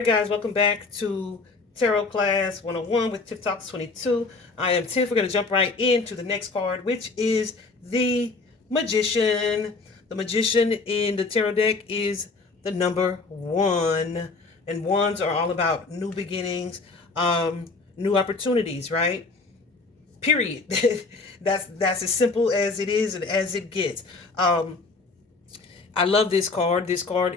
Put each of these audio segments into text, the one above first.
Hey guys, welcome back to Tarot Class 101 with Tiff Talks 22. I am Tiff. We're going to jump right into the next card, which is the Magician. The Magician in the Tarot deck is the number one. And ones are all about new beginnings, new opportunities, right? Period. That's as simple as it is and as it gets. I love this card. This card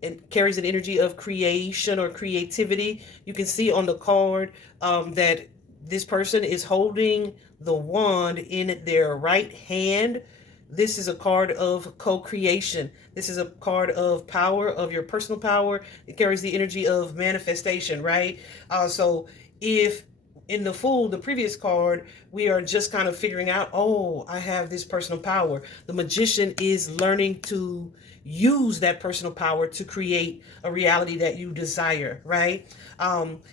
it carries an energy of creation or creativity. You can see on the card that this person is holding the wand in their right hand. This is a card of co-creation. This is a card of power, of your personal power. It carries the energy of manifestation, right? So if in the Fool, the previous card, we are just kind of figuring out, oh, I have this personal power. The Magician is learning to use that personal power to create a reality that you desire, right?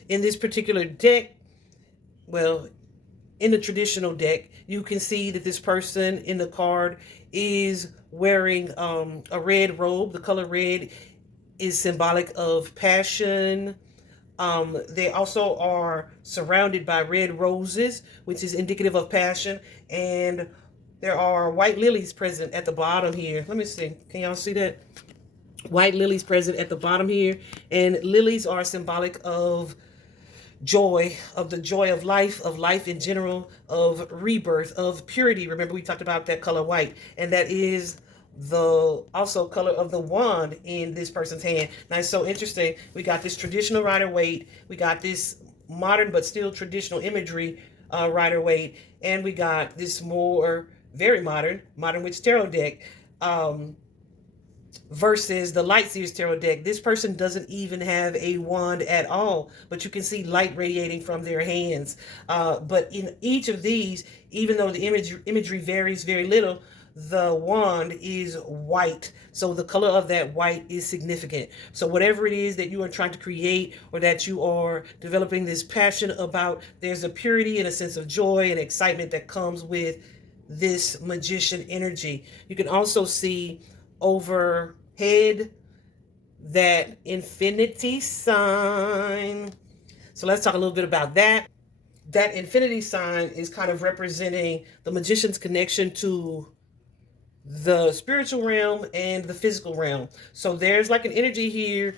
In this particular deck, well, in the traditional deck, you can see that this person in the card is wearing a red robe. The color red is symbolic of passion. They also are surrounded by red roses, which is indicative of passion. And there are white lilies present at the bottom here. Let me see. Can y'all see that? White lilies present at the bottom here. And lilies are symbolic of joy, of the joy of life in general, of rebirth, of purity. Remember, we talked about that color white. And that is the also color of the wand in this person's hand. Now it's so interesting. We got this traditional Rider-Waite, we got this modern but still traditional imagery Rider-Waite, and we got this more very modern witch tarot deck versus the Light Seers tarot deck. This person doesn't even have a wand at all, but you can see light radiating from their hands. But in each of these, even though the imagery varies very little, the wand is white. So the color of that white is significant. So whatever it is that you are trying to create or that you are developing this passion about, there's a purity and a sense of joy and excitement that comes with this Magician energy. You can also see overhead that infinity sign. So let's talk a little bit about that. That infinity sign is kind of representing the Magician's connection to the spiritual realm and the physical realm. So there's like an energy here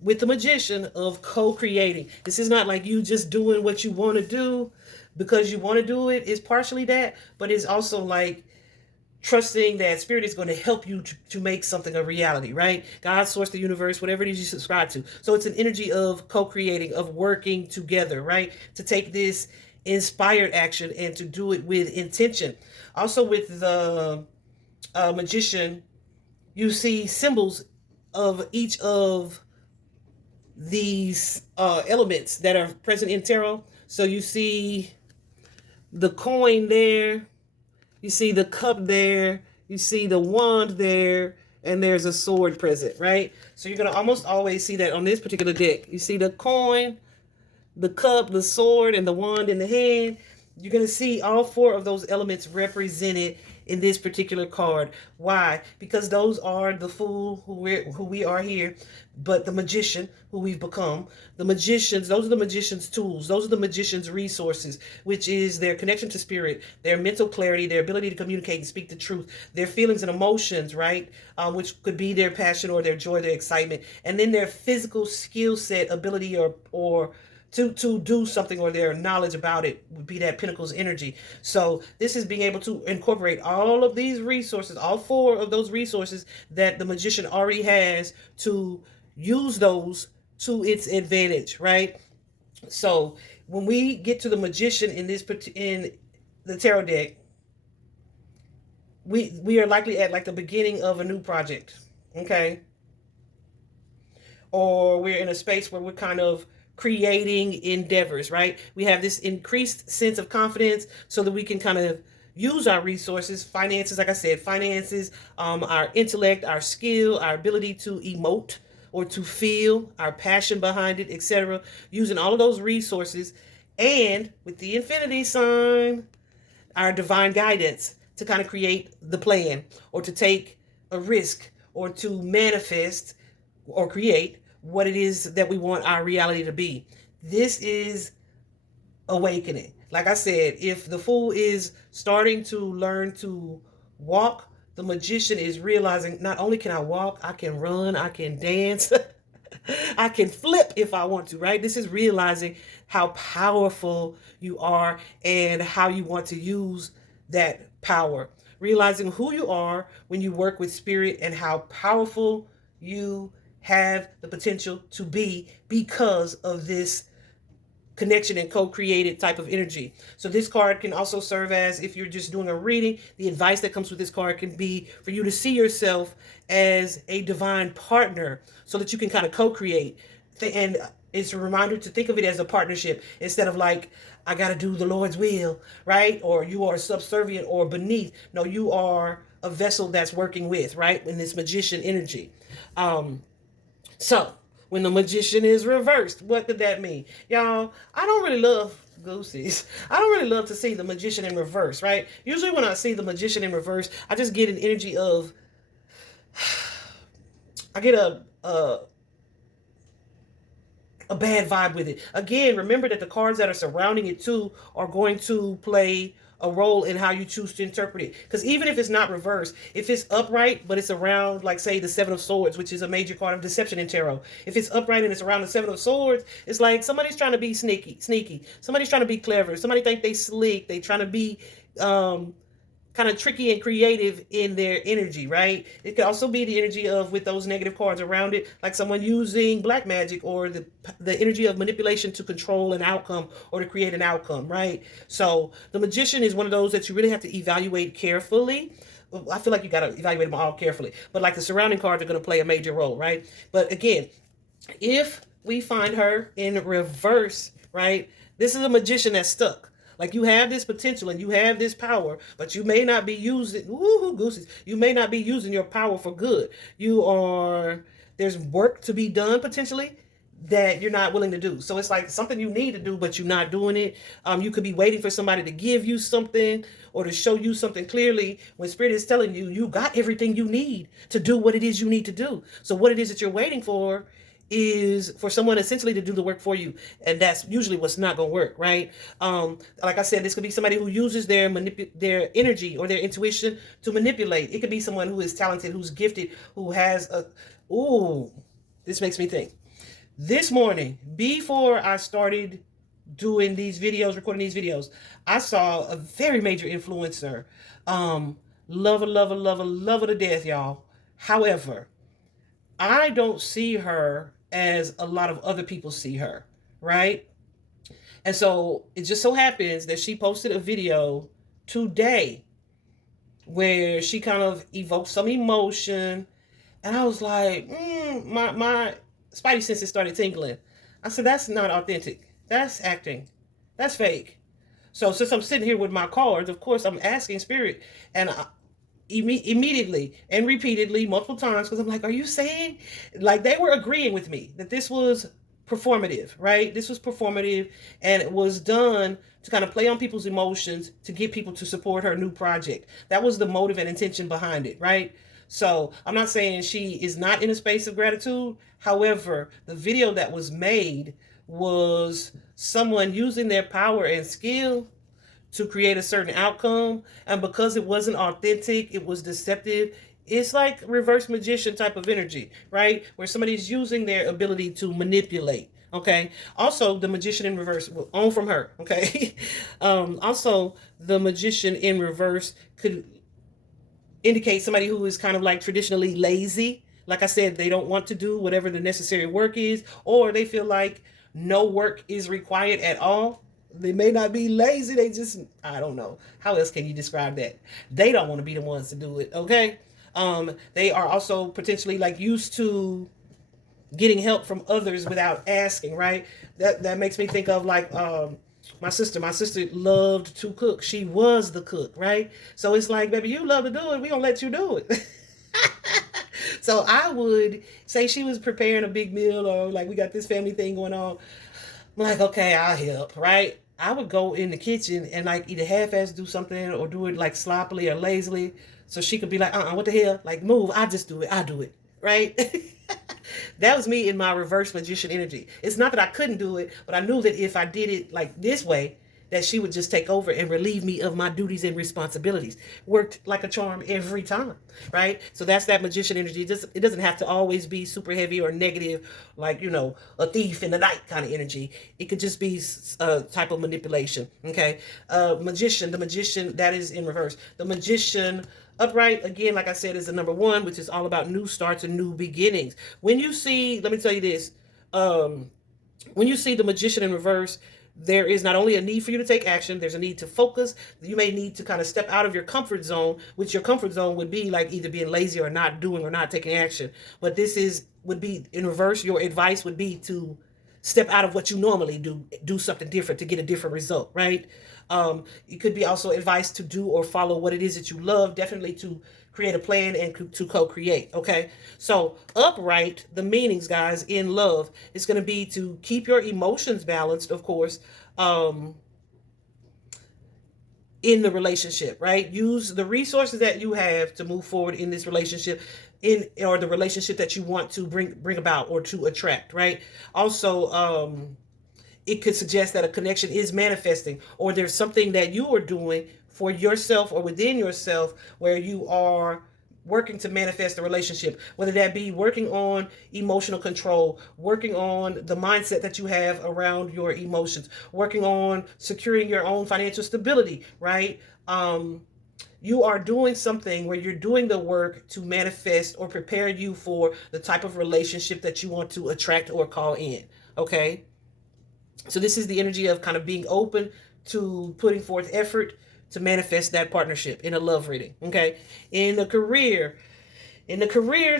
with the Magician of co-creating. This is not like you just doing what you want to do because you want to do it. It's partially that, but it's also like trusting that spirit is going to help you to make something a reality, right? God, source, the universe, whatever it is you subscribe to. So it's an energy of co-creating, of working together, right? To take this inspired action and to do it with intention. Also with the Magician, you see symbols of each of these elements that are present in tarot. So you see the coin there, you see the cup there, you see the wand there, and there's a sword present, right? So you're going to almost always see that on this particular deck. You see the coin, the cup, the sword, and the wand in the hand. You're going to see all four of those elements represented in this particular card. Why? Because those are the Fool, who we are here, but the Magician, who we've become. The Magicians, those are the Magician's tools. Those are the Magician's resources, which is their connection to spirit, their mental clarity, their ability to communicate and speak the truth, their feelings and emotions, right? Which could be their passion or their joy, their excitement, and then their physical skill set, ability, or to do something, or their knowledge about it would be that Pentacles energy. So this is being able to incorporate all of these resources, all four of those resources that the Magician already has, to use those to its advantage, right? So when we get to the Magician in the tarot deck, we are likely at like the beginning of a new project, okay? Or we're in a space where we're kind of creating endeavors, right? We have this increased sense of confidence so that we can kind of use our resources, finances, like I said, finances, our intellect, our skill, our ability to emote or to feel, our passion behind it, etc. Using all of those resources, and with the infinity sign, our divine guidance to kind of create the plan, or to take a risk, or to manifest or create what it is that we want our reality to be. This is awakening. Like I said, if the fool is starting to learn to walk, the magician is realizing not only can I walk, I can run, I can dance, I can flip if I want to, right? This is realizing how powerful you are and how you want to use that power. Realizing who you are when you work with spirit and how powerful you have the potential to be because of this connection and co-created type of energy. So this card can also serve as, if you're just doing a reading, the advice that comes with this card can be for you to see yourself as a divine partner so that you can kind of co-create. And it's a reminder to think of it as a partnership instead of like, I got to do the Lord's will, right? Or you are subservient or beneath. No, you are a vessel that's working with, right? In this magician energy. So when the magician is reversed, what could that mean? Y'all, I don't really love goosies. I don't really love to see the magician in reverse, right? Usually when I see the magician in reverse, I just get an energy of, I get a bad vibe with it. Again, remember that the cards that are surrounding it too are going to play a role in how you choose to interpret it. Because even if it's not reversed, if it's upright, but it's around, like, say, the Seven of Swords, which is a major card of deception in tarot. If it's upright and it's around the Seven of Swords, it's like somebody's trying to be sneaky. Somebody's trying to be clever. Somebody think they slick. They trying to be kind of tricky and creative in their energy, right? It could also be the energy of, with those negative cards around it, like someone using black magic or the energy of manipulation to control an outcome or to create an outcome, right? So the magician is one of those that you really have to evaluate carefully. I feel like you got to evaluate them all carefully, but like the surrounding cards are going to play a major role, right? But again, if we find her in reverse, right, this is a magician that's stuck. Like, you have this potential and you have this power, but you may not be using, woohoo, gooses, you may not be using your power for good. There's work to be done potentially that you're not willing to do. So it's like something you need to do, but you're not doing it. You could be waiting for somebody to give you something or to show you something clearly when Spirit is telling you, you got everything you need to do what it is you need to do. So what it is that you're waiting for is for someone essentially to do the work for you, and that's usually what's not going to work, right? Like I said, this could be somebody who uses their energy or their intuition to manipulate. It could be someone who is talented, who's gifted, who has this makes me think. This morning, before I started doing these videos, recording these videos, I saw a very major influencer, lover to death, y'all. However, I don't see her as a lot of other people see her, right? And so it just so happens that she posted a video today where she kind of evoked some emotion, and I was like, my spidey senses started tingling. I said, that's not authentic. That's acting. That's fake. So since I'm sitting here with my cards, of course I'm asking Spirit, and immediately and repeatedly multiple times, because I'm like, are you saying, like, they were agreeing with me that this was performative, right? This was performative, and it was done to kind of play on people's emotions to get people to support her new project. That was the motive and intention behind it, right? So I'm not saying she is not in a space of gratitude. However, the video that was made was someone using their power and skill to create a certain outcome, and because it wasn't authentic, it was deceptive. It's like reverse magician type of energy, right? Where somebody's using their ability to manipulate. Okay. Also, the magician in reverse, on from her. Okay. Also, the magician in reverse could indicate somebody who is kind of like traditionally lazy. Like I said, they don't want to do whatever the necessary work is, or they feel like no work is required at all. They may not be lazy. They just, I don't know. How else can you describe that? They don't want to be the ones to do it. Okay. They are also potentially like used to getting help from others without asking, right? That makes me think of like, my sister loved to cook. She was the cook, right? So it's like, baby, you love to do it. We gonna let you do it. So I would say she was preparing a big meal, or like we got this family thing going on. I'm like, okay, I'll help, right? I would go in the kitchen and like either half-ass do something or do it like sloppily or lazily, so she could be like, what the hell? Like, move, I do it, right? That was me in my reverse magician energy. It's not that I couldn't do it, but I knew that if I did it like this way, that she would just take over and relieve me of my duties and responsibilities. Worked like a charm every time, right? So that's that magician energy. It doesn't have to always be super heavy or negative, like, a thief in the night kind of energy. It could just be a type of manipulation, okay? The magician, that is in reverse. The magician upright, again, like I said, is the number one, which is all about new starts and new beginnings. When you see, let me tell you this, when you see the magician in reverse, there is not only a need for you to take action, there's a need to focus. You may need to kind of step out of your comfort zone, which your comfort zone would be like either being lazy or not doing or not taking action. But would be in reverse. Your advice would be to step out of what you normally do something different to get a different result, right? It could be also advice to do or follow what it is that you love, definitely to create a plan and to co-create, okay? So upright, the meanings, guys, in love, is going to be to keep your emotions balanced, of course, in the relationship, right? Use the resources that you have to move forward in this relationship, or the relationship that you want to bring about or to attract, right? Also, it could suggest that a connection is manifesting, or there's something that you are doing for yourself or within yourself where you are working to manifest a relationship, whether that be working on emotional control, working on the mindset that you have around your emotions, working on securing your own financial stability, right? You are doing something where you're doing the work to manifest or prepare you for the type of relationship that you want to attract or call in, okay? So this is the energy of kind of being open to putting forth effort to manifest that partnership in a love reading, okay? In the career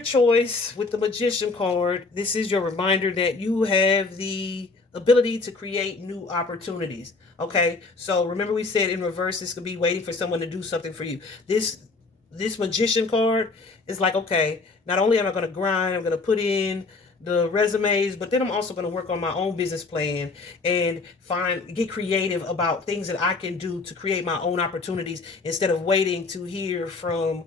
choice with the magician card, this is your reminder that you have the ability to create new opportunities, okay? So remember we said in reverse, this could be waiting for someone to do something for you. This magician card is like, okay, not only am I going to grind, I'm going to put in the resumes, but then I'm also going to work on my own business plan and get creative about things that I can do to create my own opportunities instead of waiting to hear from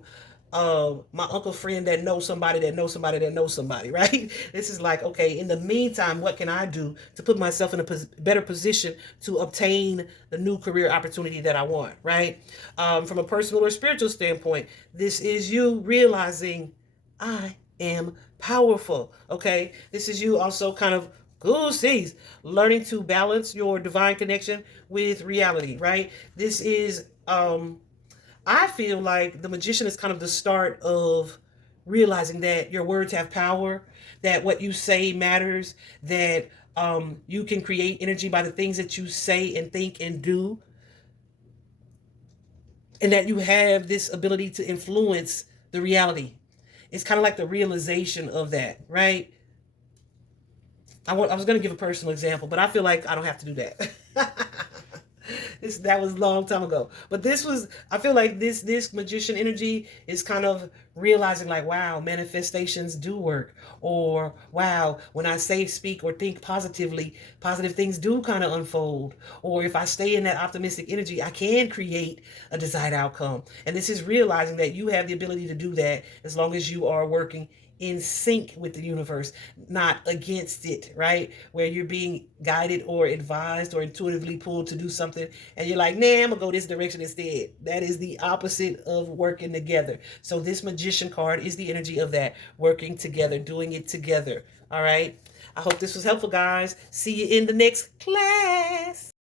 my uncle friend that knows somebody that knows somebody that knows somebody, right? This is like, okay, in the meantime, what can I do to put myself in a better position to obtain the new career opportunity that I want, right? From a personal or spiritual standpoint, this is you realizing I am powerful, okay? This is you also kind of goosies learning to balance your divine connection with reality, right? This is I feel like the magician is kind of the start of realizing that your words have power, that what you say matters, that you can create energy by the things that you say and think and do, and that you have this ability to influence the reality. It's kind of like the realization of that, right? I was going to give a personal example, but I feel like I don't have to do that. That was a long time ago. But I feel like this magician energy is kind of realizing like, wow, manifestations do work. Or wow, when I say, speak, or think positively, positive things do kind of unfold. Or if I stay in that optimistic energy, I can create a desired outcome. And this is realizing that you have the ability to do that as long as you are working in sync with the universe, not against it, right? Where you're being guided or advised or intuitively pulled to do something and you're like, nah, I'm gonna go this direction instead. That is the opposite of working together. So this magician card is the energy of that, working together, doing it together. All right. I hope this was helpful, guys. See you in the next class.